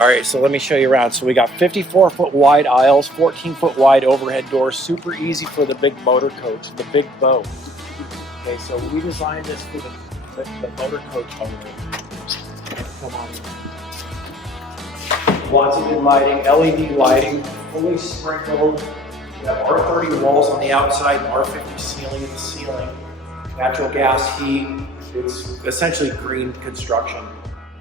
All right, so let me show you around. So we got 54-foot wide aisles, 14-foot wide overhead doors, super easy for the big motor coach, the big boat. Okay, so we designed this for the motor coach owner. Come on. Lots of good lighting, LED lighting, fully sprinkled. We have R30 walls on the outside and R50 ceiling in the ceiling. Natural gas heat. It's essentially green construction.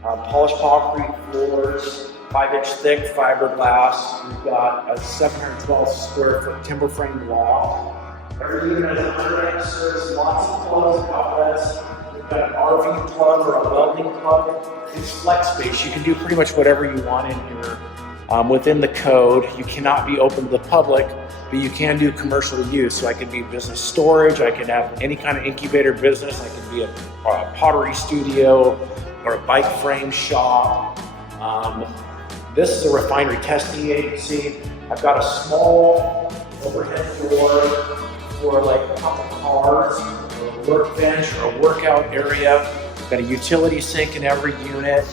Polished concrete floors, 5-inch thick fiberglass. We've got a 712 square foot timber frame loft. Every unit has 100 amp service, lots of plugs and outlets. We've got an RV plug or a welding plug. It's Flexspace. You can do pretty much whatever you want in here within the code. You cannot be open to the public, but you can do commercial use. So I can be business storage. I can have any kind of incubator business. I can be a pottery studio or a bike frame shop. This is a refinery testing agency. I've got a small overhead door for like a couple cars, or a workbench, or a workout area. Got a utility sink in every unit.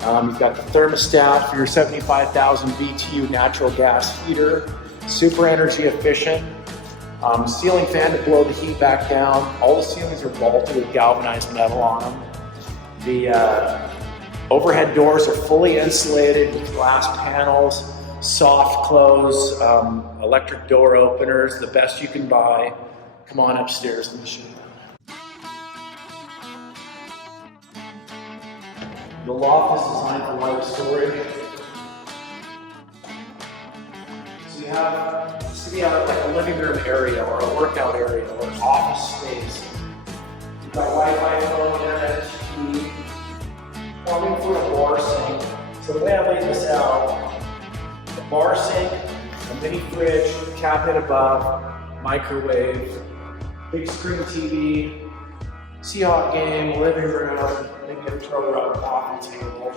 You've got the thermostat for your 75,000 BTU natural gas heater. Super energy efficient. Ceiling fan to blow the heat back down. All the ceilings are vaulted with galvanized metal on them. The overhead doors are fully insulated with glass panels, soft close, electric door openers, the best you can buy. Come on upstairs and show you. The loft is designed for light storage. So you have like a living room area or a workout area or an office space. You've got Wi-Fi, phone, internet, TV, plumbing for a bar sink. So the way I laid this out, the bar sink, a mini fridge, cabinet above, microwave, big screen TV, Seahawk game, living room, maybe a throw out coffee table.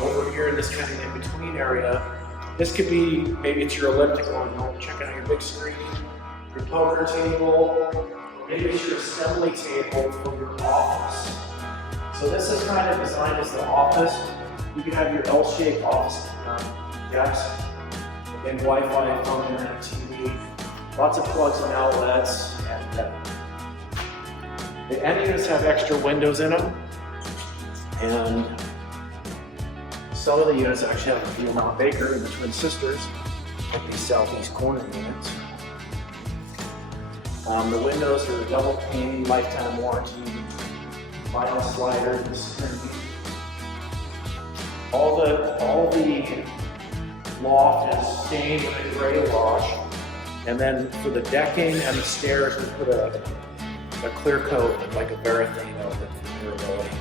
Over here in this kind of in-between area, this could be, maybe it's your elliptical, you know, checking out your big screen, your poker table, maybe it's your assembly table for your office. So this is kind of designed as the office. You can have your L-shaped office desk, again, Wi-Fi, phone, internet, TV, lots of plugs and outlets, and the end units have extra windows in them, and some of the units actually have a Vietnam baker in the Twin Sisters, like these southeast corner units. The windows are double pane, lifetime warranty, vinyl sliders. All the loft is stained with a gray wash, and then for the decking and the stairs, we put a clear coat like a Varathane over for durability.